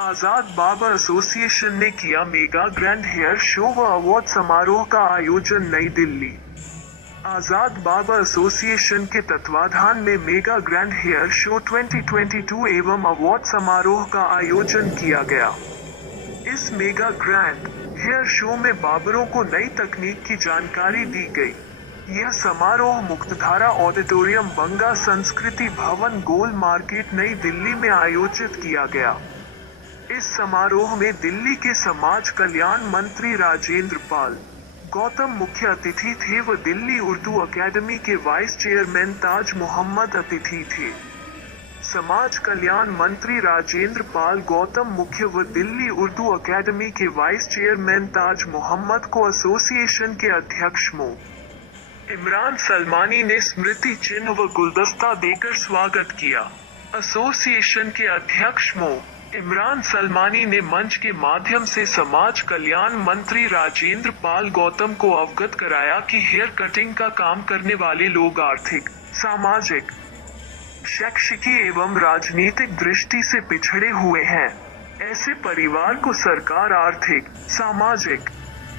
आजाद Babar association ने किया mega grand hair show व अवार्ड समारोह का आयोजन नई दिल्ली। आजाद बाबर एसोसिएशन के तत्वाधान में मेगा ग्रैंड हेयर शो 2022 एवं अवार्ड समारोह का आयोजन किया गया। इस मेगा ग्रैंड हेयर शो में बाबरों को नई तकनीक की जानकारी दी गई। यह समारोह मुक्तधारा ऑडिटोरियम बंगा संस्कृति भवन गोल मार्केट नई दिल्ली में आयोजित किया गया। इस समारोह में दिल्ली के समाज कल्याण मंत्री राजेंद्र पाल गौतम मुख्य अतिथि थे व दिल्ली उर्दू अकेडमी के वाइस चेयरमैन ताज मोहम्मद अतिथि थे। समाज कल्याण मंत्री राजेंद्र पाल गौतम मुख्य व दिल्ली उर्दू अकेडमी के वाइस चेयरमैन ताज मोहम्मद को एसोसिएशन के अध्यक्ष मो इमरान सलमानी ने स्मृति चिन्ह व गुलदस्ता देकर स्वागत किया। एसोसिएशन के अध्यक्ष मो इमरान सलमानी ने मंच के माध्यम से समाज कल्याण मंत्री राजेंद्र पाल गौतम को अवगत कराया कि हेयर कटिंग का काम करने वाले लोग आर्थिक, सामाजिक, शैक्षिकी एवं राजनीतिक दृष्टि से पिछड़े हुए हैं। ऐसे परिवार को सरकार आर्थिक, सामाजिक,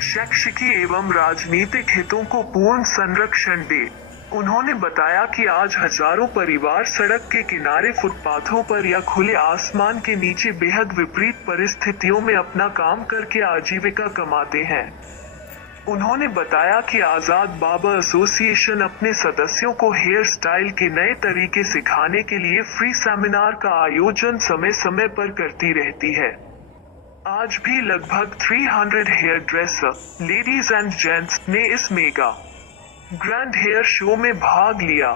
शैक्षिकी एवं राजनीतिक हितों को पूर्ण संरक्षण दे। उन्होंने बताया कि आज हजारों परिवार सड़क के किनारे, फुटपाथों पर या खुले आसमान के नीचे बेहद विपरीत परिस्थितियों में अपना काम करके आजीविका कमाते हैं। उन्होंने बताया कि आजाद बाबर एसोसिएशन अपने सदस्यों को हेयर स्टाइल के नए तरीके सिखाने के लिए फ्री सेमिनार का आयोजन समय समय पर करती रहती है। आज भी लगभग 300 hair dresser, ladies and gents ने इस मेगा ग्रैंड हेयर शो में भाग लिया।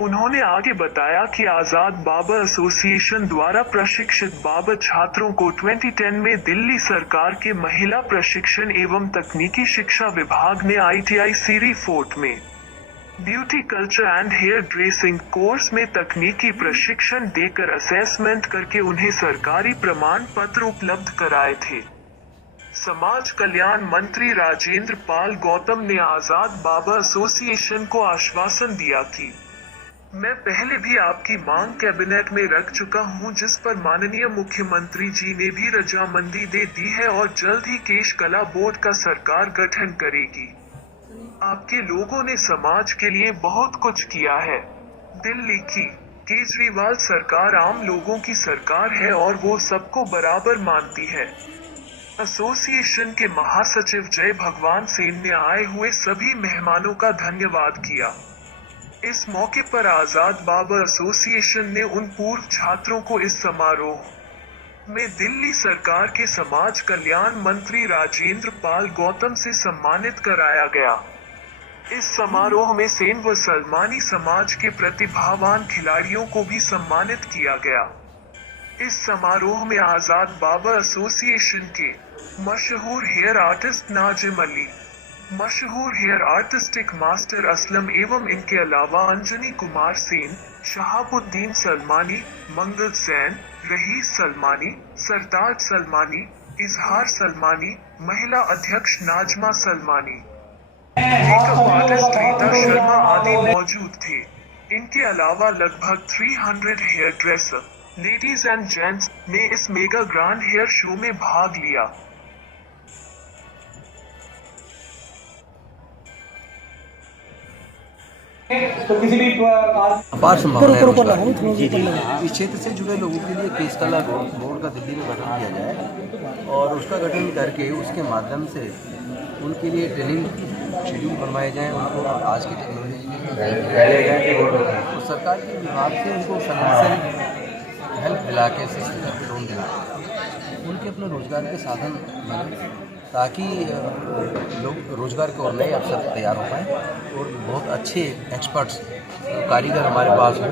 उन्होंने आगे बताया कि आजाद बाबर एसोसिएशन द्वारा प्रशिक्षित बाबर छात्रों को 2010 में दिल्ली सरकार के महिला प्रशिक्षण एवं तकनीकी शिक्षा विभाग ने ITI सीरी फोर्ट में beauty culture and hair dressing course में तकनीकी प्रशिक्षण देकर असेसमेंट करके उन्हें सरकारी प्रमाण पत्र उपलब्ध कराए थे। समाज कल्याण मंत्री राजेंद्र पाल गौतम ने आजाद बाबर एसोसिएशन को आश्वासन दिया कि मैं पहले भी आपकी मांग कैबिनेट में रख चुका हूं, जिस पर माननीय मुख्यमंत्री जी ने भी रजामंदी दे दी है और जल्द ही केश कला बोर्ड का सरकार गठन करेगी। आपके लोगों ने समाज के लिए बहुत कुछ किया है। दिल्ली की केजरीवाल सरकार आम लोगों की सरकार है और वो सबको बराबर मानती है। एसोसिएशन के महासचिव जय भगवान सेन ने आए हुए सभी मेहमानों का धन्यवाद किया। इस मौके पर आजाद बाबर एसोसिएशन ने उन पूर्व छात्रों को इस समारोह में दिल्ली सरकार के समाज कल्याण मंत्री राजेंद्र पाल गौतम से सम्मानित कराया गया। इस समारोह में सेन व सलमानी समाज के प्रतिभावान खिलाड़ियों को भी सम्मानित किया गया। इस समारोह में आजाद बाबर एसोसिएशन के मशहूर हेयर आर्टिस्ट नाजिम अली, मशहूर हेयर आर्टिस्टिक मास्टर असलम एवं इनके अलावा अंजनी कुमार सेन, शहाबुद्दीन सलमानी, मंगल सैन, रहीस सलमानी, सरताज सलमानी, इजहार सलमानी, महिला अध्यक्ष नाजमा सलमानी, मेकअप आर्टिस्ट रीता शर्मा आदि मौजूद थे। इनके अलावा लगभग 300 hair dresser, ladies and gents ने इस मेगा ग्रैंड हेयर शो में भाग लिया। तो किसी भी अपार संभावना है इस क्षेत्र से जुड़े लोगों के लिए केश कला बोर्ड का दिल्ली में गठन किया जाए और उसका गठन करके उसके माध्यम से उनके लिए ट्रेनिंग शेड्यूल बनवाए जाएँ, उनको आज की टेक्नोलॉजी तो सरकार के विभाग से उनको फाइनेंशियल हेल्प दिला के लोन दिला उनके अपने रोजगार के साधन बने ताकि लोग रोजगार के और नए अवसर तैयार हो पाएँ और बहुत अच्छे एक्सपर्ट्स कारीगर हमारे पास हों।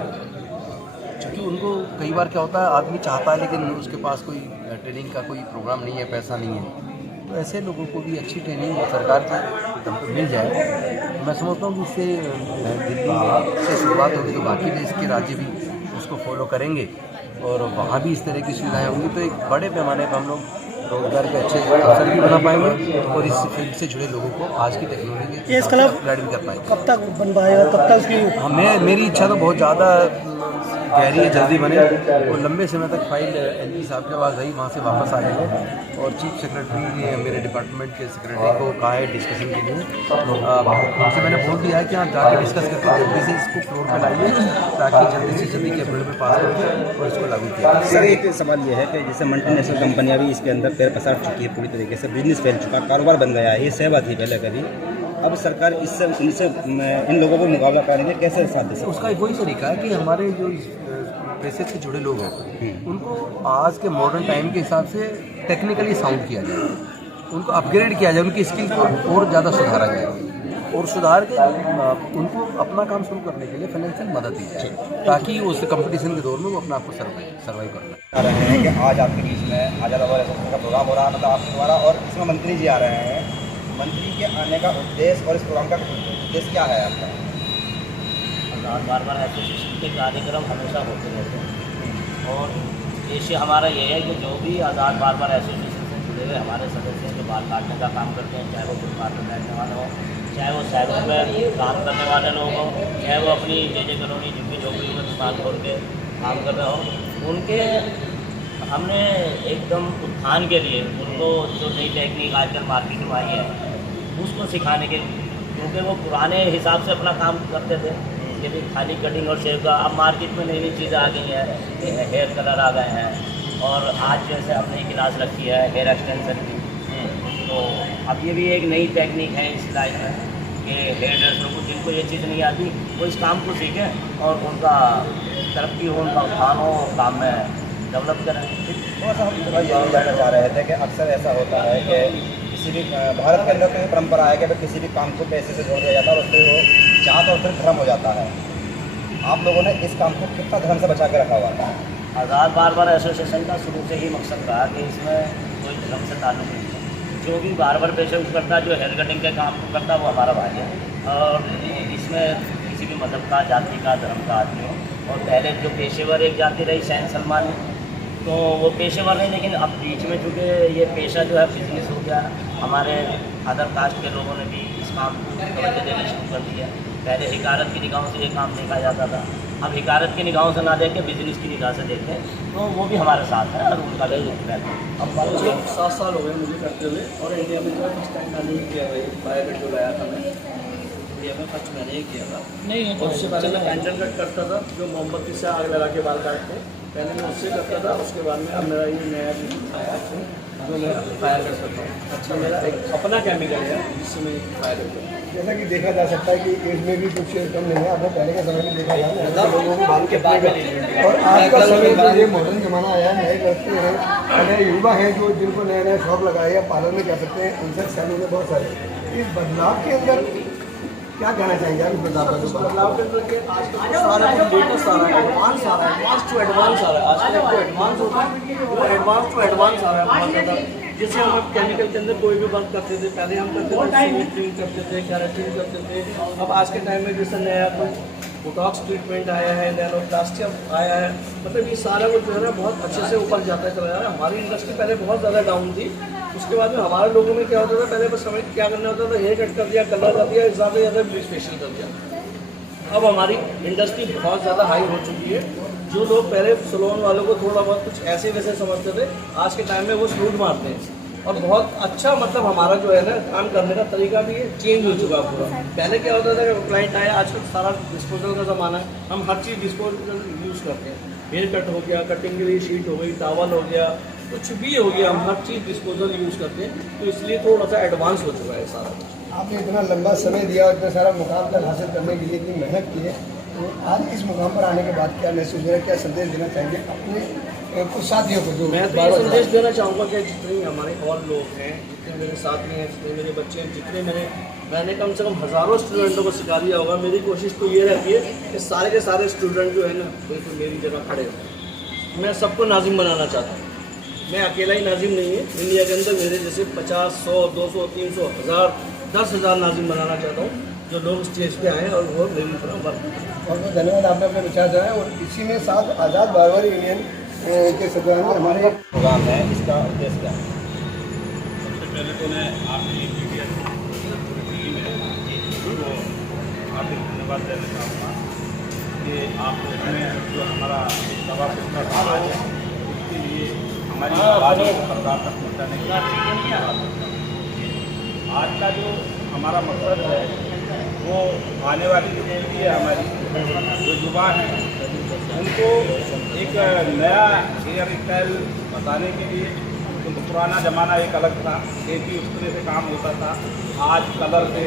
क्योंकि उनको कई बार क्या होता है, आदमी चाहता है लेकिन उसके पास कोई ट्रेनिंग का कोई प्रोग्राम नहीं है, पैसा नहीं है। तो ऐसे लोगों को भी अच्छी ट्रेनिंग सरकार से मिल जाए। मैं समझता हूँ कि इससे दिल्ली से शुरुआत होगी तो बाकी देश के राज्य भी उसको फॉलो करेंगे और वहाँ भी इस तरह की सुविधाएँ होंगी तो एक बड़े पैमाने पर हम लोग रोजगार के अच्छे अवसर भी बना पाएंगे और इस फील्ड से जुड़े लोगों को आज की टेक्नोलॉजी ये इसका अपग्रेड भी कर पाएंगे। कब तक बन पाएगा, कब तक इसकी मेरी इच्छा तो बहुत ज़्यादा कह रही है जल्दी बने। और लंबे समय तक फाइल एलजी साहब के पास रही, वहाँ से वापस आ गई है और चीफ सेक्रेटरी ने मेरे डिपार्टमेंट के सेक्रेटरी को कहा है डिस्कशन के लिए। उनसे मैंने बोल दिया है कि आप जाके डिस्कस करके जल्दी से इसको फ्लोर पर लाइए ताकि जल्दी से जल्दी कैबिनेट में पास करके और इसको लागू किया। सर एक सवाल ये है कि जैसे मल्टीनेशनल कंपनियां भी इसके अंदर पैर पसार चुकी है, पूरी तरीके से बिजनेस फैल चुका, कारोबार बन गया है, ये सेवा थी पहले कभी। अब सरकार इससे इनसे इन लोगों को मुकाबला करने के कैसे साथ दे सकती है? उसका एक वही तरीका है कि हमारे जो पेशे से जुड़े लोग हैं उनको आज के मॉडर्न टाइम के हिसाब से टेक्निकली साउंड किया जाए, उनको अपग्रेड किया जाए, उनकी स्किल को और ज़्यादा सुधारा जाए और सुधार के उनको अपना काम शुरू करने के लिए फाइनेंशियल मदद दी जाए ताकि उस कंपटीशन के दौर में वो अपना आपको सर्वाइव कर पाए। आ रहे हैं कि आज आपके बीच में आज़ाद आवाज़ एसोसिएशन का प्रोग्राम हो रहा है, मतलब आपके द्वारा, और इसमें मंत्री जी आ रहे हैं। मंत्री के आने का उद्देश्य और इस प्रोग्राम का उद्देश्य क्या है आपका? आज़ाद बार एसोसिएशन के कार्यक्रम हमेशा होते रहते हैं और उद्देश्य हमारा ये है कि जो भी आज़ाद बार एसोसिएशन से जुड़े हुए हमारे सदस्य हैं जो बाल काटने का काम करते हैं, चाहे वो फुटपाथ पर बैठने वाले हों, चाहे वो साइडों पर काम करने वाले लोग हों, चाहे वो अपनी जे कॉलोनी झुग्गी झोपड़ी में दुकान खोल के काम कर रहे हों, उनके हमने एकदम उत्थान के लिए उनको जो नई टेक्निक आजकल मार्केट में आई है उसको सिखाने के, क्योंकि वो पुराने हिसाब से अपना काम करते थे कि भी खाली कटिंग और शेव का। अब मार्केट में नई नई चीज़ें आ गई हैं, हेयर कलर आ गए हैं और आज जैसे हमने क्लास रखी है हेयर एक्सटेंशन की, तो अब ये भी एक नई टेक्निक है इस लाइन में कि हेयर ड्रेसर को जिनको ये चीज़ नहीं आती वो इस काम को सीखें और उनका तरक्की हो, उनका उत्थान हो, काम में डेवलप करें। थोड़ा सा हम थोड़ा ये जानना चाह रहे थे कि अक्सर ऐसा होता है कि किसी भी भारत के अंदर तो ये परंपरा है कि अगर किसी भी काम को पैसे से जोड़ दिया जाता है और उससे वो चाहत और फिर धर्म हो जाता है। आप लोगों ने इस काम को कितना धर्म से बचा के रखा हुआ था? आज़ाद बार एसोसिएशन का शुरू से ही मकसद रहा कि इसमें कोई धर्म से ताल्लुक नहीं है। जो भी बार्बर पेशे को करता है, जो हेयर कटिंग के काम को करता है वो हमारा भाई है और इसमें किसी भी मज़हब का, जाति का, धर्म का आदमी हो। और पहले जो पेशेवर एक जाति रही सैन सलमान, तो वो पेशेवर नहीं, लेकिन अब बीच में चूँकि ये पेशा जो है बिजनेस हो गया, हमारे अदर कास्ट के लोगों ने भी इस काम को तवज्जो देना शुरू कर दिया। पहले हिकारत की निगाहों से ये काम देखा जाता था, अब हिकारत की निगाहों से ना देख के बिजनेस की निगाह से देखें, तो वो भी हमारे साथ है और उनका भी अब 7 साल हो गए मुझे करते हुए और इंडिया में जो फर्स्ट टाइम मैंने ही किया है, प्राइवेट जो लाया था मैं इंडिया में फर्स्ट मैंने ही किया था। नहीं और उससे पहले मैं पेंशन कट करता था, जो मोमबत्ती से आग लगा के बाल काटते, पहले मैं उससे करता था। उसके बाद में अब मेरा ये नया आया जो मैं फायर कर सकता हूँ। अच्छा, मेरा एक अपना केमिकल है जिससे मैं फायर करता हूँ। जैसा कि देखा जा सकता है कि एज में भी कुछ कम नहीं है। आपने पहले के समय में देखा था लोगों को बाल के बाद और आज का समय जो ये मॉडर्न ज़माना आया है, नए लड़के हैं, नए युवा हैं जो जिनको नए नए शॉप लगाए या पार्लर में कह सकते हैं, उनसे सैलून में बहुत सारे। इस बदलाव के अंदर क्या कहना चाहेंगे आप? इस बदलाव के अंदर के आज तो सारा लेटेस्ट आ रहा है, एडवांस आ रहा है, एडवांस टू एडवांस आ रहा है। आज का जो एडवांस होता है वो एडवांस टू एडवांस आ रहा है बहुत ज़्यादा। जैसे हम केमिकल के अंदर कोई भी वर्क करते थे, पहले हम करते थे स्मूथनिंग करते थे, केराटिन करते थे। अब आज के टाइम में जैसे नया कोई बोटॉक्स ट्रीटमेंट आया है, नैनोप्लास्टिक आया है, मतलब ये सारा कुछ जो है ना बहुत अच्छे से ऊपर जाता चला जा रहा है। हमारी इंडस्ट्री पहले बहुत ज़्यादा डाउन थी, उसके बाद में हमारे लोगों में क्या होता था, पहले बस हमें क्या करना होता था, हेयर कट कर दिया, कलर कर दिया, ज़्यादा ज़्यादा ब्लीच फेशियल कर दिया। अब हमारी इंडस्ट्री बहुत ज़्यादा हाई हो चुकी है। जो लोग पहले सैलून वालों को थोड़ा बहुत कुछ ऐसे वैसे समझते थे, आज के टाइम में वो सलूट मारते हैं और बहुत अच्छा मतलब हमारा जो है ना काम करने का तरीका भी चेंज हो चुका है पूरा। पहले क्या होता था कि क्लाइंट आया, आजकल सारा डिस्पोजल का ज़माना है, हम हर चीज़ डिस्पोजल यूज़ करते हैं। हेयर कट हो गया, कटिंग के लिए शीट हो गई, टावल हो गया, कुछ भी हो गया, हम हर चीज़ डिस्पोजल यूज़ करते हैं। तो इसलिए थोड़ा सा एडवांस हो चुका है सारा। आपने इतना लंबा समय दिया और इतना सारा मुकाम तक हासिल करने के लिए इतनी मेहनत की है, तो आज इस मुकाम पर आने के बाद क्या महसूस हो रहा है, क्या संदेश देना चाहेंगे अपने कुछ साथियों को? जो मैं तो ये संदेश देना चाहूँगा कि जितने हमारे और लोग हैं, जितने मेरे साथी हैं, जितने मेरे बच्चे हैं, जितने मैंने कम से कम हज़ारों स्टूडेंटों को सिखा दिया होगा। मेरी कोशिश तो ये रहती है कि सारे के सारे स्टूडेंट जो है ना बिल्कुल मेरी जगह खड़े हों। मैं सबको नाजिम बनाना चाहता हूँ। मैं अकेला ही नाजिम नहीं है, इंडिया के अंदर मेरे जैसे 50, 100, 200, 300, 1000, 10,000 नाजिम बनाना चाहता हूँ, जो लोग स्टेज पे आए और वो मेरी तरह वर्क करें। बहुत बहुत धन्यवाद, आपने अपने विचार जाए। और इसी में साथ आज़ाद बार्बर यूनियन के सदस्य हमारे प्रोग्राम है, इसका उद्देश्य क्या है? सबसे पहले तो मैं आपकी मीडिया दिल्ली में तो हार्दिक धन्यवाद देना चाहूँगा। कि आप इसमें जो हमारा सवा पिछड़ा समाज है उसके लिए हमारी आवाज़ों को सरकार तक पहुँचाने के लिए आज का जो हमारा मकसद है वो आने वाली जो पीढ़ी है हमारी जो युवा हैं उनको एक नया हेयर स्टाइल बताने के लिए, क्योंकि पुराना ज़माना एक अलग था, कैंची उस्तरे से काम होता था। आज कलर से,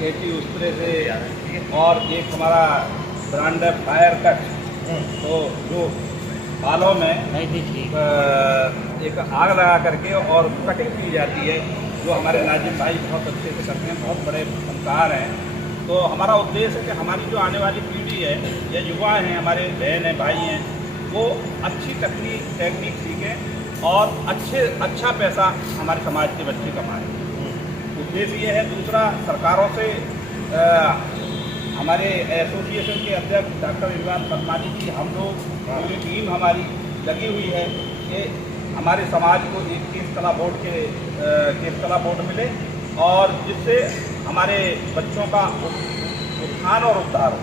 कैंची उस्तरे से, और एक हमारा ब्रांड है फायर कट, तो जो बालों में एक आग लगा करके और कटिंग की जाती है, जो हमारे नाजिम भाई बहुत अच्छे से करते हैं, बहुत बड़े फनकार हैं। तो हमारा उद्देश्य है कि हमारी जो आने वाली पीढ़ी है या युवा हैं, हमारे बहन हैं, भाई हैं, वो अच्छी टेक्निक सीखें और अच्छा पैसा हमारे समाज के बच्चे कमाएं। उद्देश्य ये है। दूसरा, सरकारों से हमारे एसोसिएशन के अध्यक्ष डॉक्टर इमरान फरमानी जी, हम लोग पूरी टीम हमारी लगी हुई है कि हमारे समाज को एक केस कला बोर्ड मिले और जिससे हमारे बच्चों का उत्थान और उद्धार हो।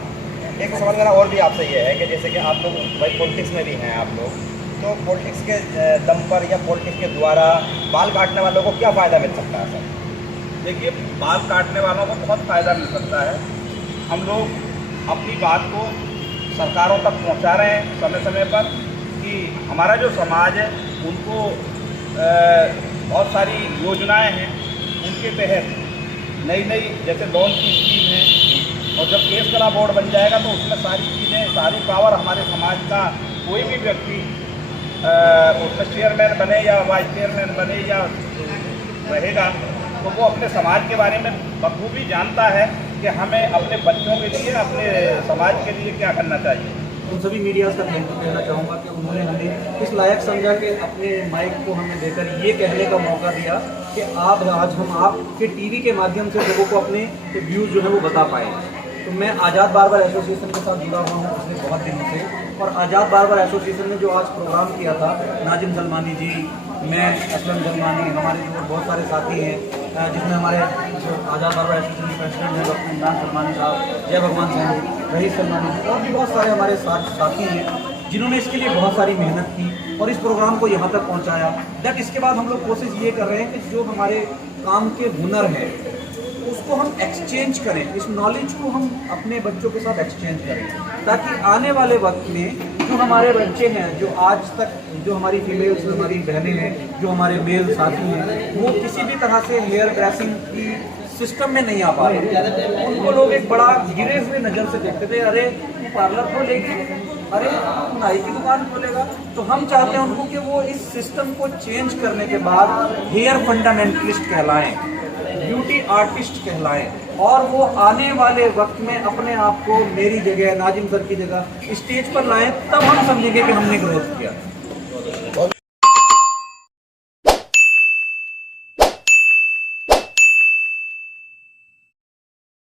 एक सवाल मेरा और भी आपसे ये है कि जैसे कि आप लोग भाई पॉलिटिक्स में भी हैं आप लोग, तो पॉलिटिक्स के दम पर या पॉलिटिक्स के द्वारा बाल काटने वालों को क्या फ़ायदा मिल सकता है सर? देखिए, बाल काटने वालों को बहुत फ़ायदा मिल सकता है। हम लोग अपनी बात को सरकारों तक पहुंचा रहे हैं समय समय पर कि हमारा जो समाज है उनको बहुत सारी योजनाएं हैं, उनके तहत नई जैसे लोन की स्कीम है, और जब केस कला बोर्ड बन जाएगा तो उसमें सारी चीज़ें, सारी पावर हमारे समाज का कोई भी व्यक्ति उसमें चेयरमैन बने या वाइस चेयरमैन बने या रहेगा, तो वो अपने समाज के बारे में बखूबी जानता है कि हमें अपने बच्चों के लिए, अपने समाज के लिए क्या करना चाहिए। उन सभी मीडियाज़ का थैंक यू कहना चाहूँगा कि उन्होंने हमें इस लायक समझा कि अपने माइक को हमें देकर ये कहने का मौका दिया कि आज हम आपके टीवी के माध्यम से लोगों को अपने व्यूज़ जो है वो बता पाए। तो मैं आज़ाद बार्बर एसोसिएशन के साथ जुड़ा हुआ हूँ पिछले बहुत दिनों से, और आज़ाद बार्बर एसोसिएशन ने जो आज प्रोग्राम किया था, नाजिम सलमानी जी, मैं, असलम सलमानी, हमारे जो बहुत सारे साथी हैं, जिसमें हमारे जो आज़ाद बार्बर एसोसिएशन के प्रेसिडेंट हैं डॉक्टर इमरान सलमानी साहब, जय भगवान साहब, रहीस सलमानी जी, और भी बहुत सारे हमारे साथी हैं जिन्होंने इसके लिए बहुत सारी मेहनत की और इस प्रोग्राम को यहाँ तक पहुँचाया। दैट इसके बाद हम लोग कोशिश ये कर रहे हैं कि जो हमारे काम के हुनर है उसको हम एक्सचेंज करें, इस नॉलेज को हम अपने बच्चों के साथ एक्सचेंज करें, ताकि आने वाले वक्त में जो हमारे बच्चे हैं, जो आज तक जो हमारी फीमेल्स, हमारी बहनें हैं, जो हमारे मेल साथी हैं, वो किसी भी तरह से हेयर ड्रेसिंग की सिस्टम में नहीं आ पा रहे। उनको लोग एक बड़ा गिरे हुए नज़र से देखते थे, अरे तू पार्लर खोलेगी, अरे तू नाई की दुकान खोलेगा। तो हम चाहते हैं उनको कि वो इस सिस्टम को चेंज करने के बाद हेयर फंडामेंटलिस्ट कहलाएं, ब्यूटी आर्टिस्ट कहलाएं, और वो आने वाले वक्त में अपने आप को मेरी जगह, नाजिम सर की जगह स्टेज पर लाएं, तब हम समझेंगे कि हमने ग्रोथ किया।